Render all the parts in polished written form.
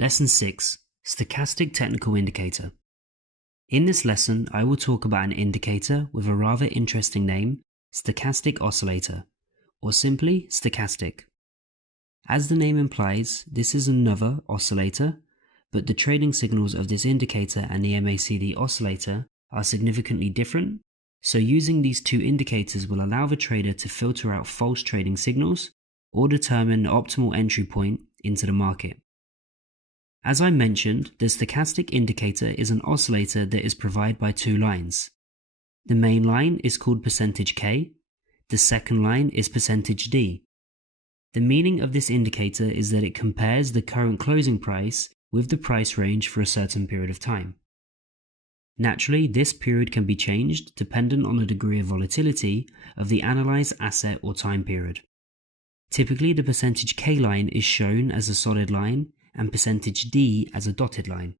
Lesson 6. Stochastic Technical Indicator. In this lesson, I will talk about an indicator with a rather interesting name, Stochastic Oscillator, or simply stochastic. As the name implies, this is another oscillator, but the trading signals of this indicator and the MACD oscillator are significantly different, so using these two indicators will allow the trader to filter out false trading signals or determine the optimal entry point into the market. As I mentioned, the stochastic indicator is an oscillator that is provided by two lines. The main line is called %K, the second line is %D. The meaning of this indicator is that it compares the current closing price with the price range for a certain period of time. Naturally, this period can be changed dependent on the degree of volatility of the analyzed asset or time period. Typically, the %K line is shown as a solid line and %D as a dotted line.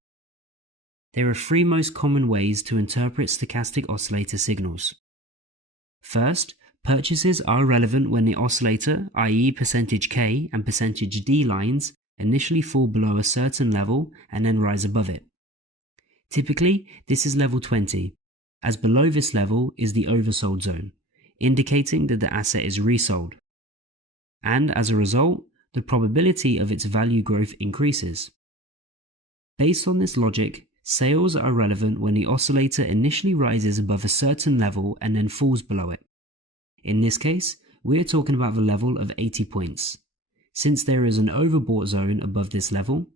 There are three most common ways to interpret stochastic oscillator signals. First, purchases are relevant when the oscillator, i.e. %K and %D lines, initially fall below a certain level and then rise above it. Typically, this is level 20, as below this level is the oversold zone, indicating that the asset is resold. And as a result, the probability of its value growth increases. Based on this logic, sales are relevant when the oscillator initially rises above a certain level and then falls below it. In this case, we are talking about the level of 80 points, since there is an overbought zone above this level,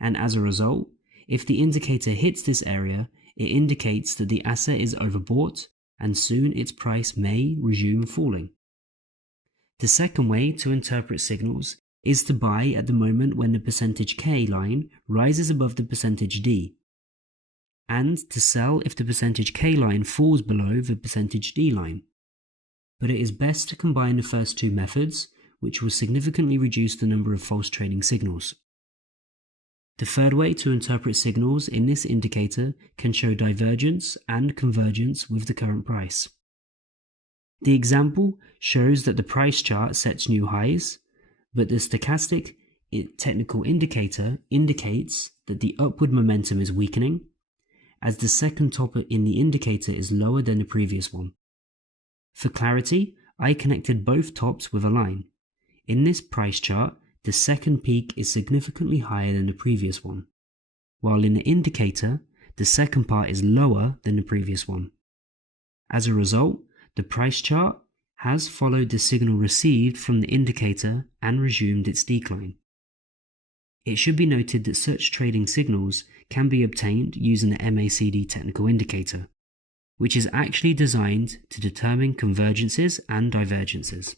and as a result, if the indicator hits this area, it indicates that the asset is overbought and soon its price may resume falling. The second way to interpret signals is to buy at the moment when the %K line rises above the %D, and to sell if the %K line falls below the %D line. But it is best to combine the first two methods, which will significantly reduce the number of false trading signals. The third way to interpret signals in this indicator can show divergence and convergence with the current price. The example shows that the price chart sets new highs, but the stochastic technical indicator indicates that the upward momentum is weakening, as the second top in the indicator is lower than the previous one. For clarity, I connected both tops with a line. In this price chart, the second peak is significantly higher than the previous one, while in the indicator, the second part is lower than the previous one. As a result, the price chart has followed the signal received from the indicator and resumed its decline. It should be noted that such trading signals can be obtained using the MACD technical indicator, which is actually designed to determine convergences and divergences.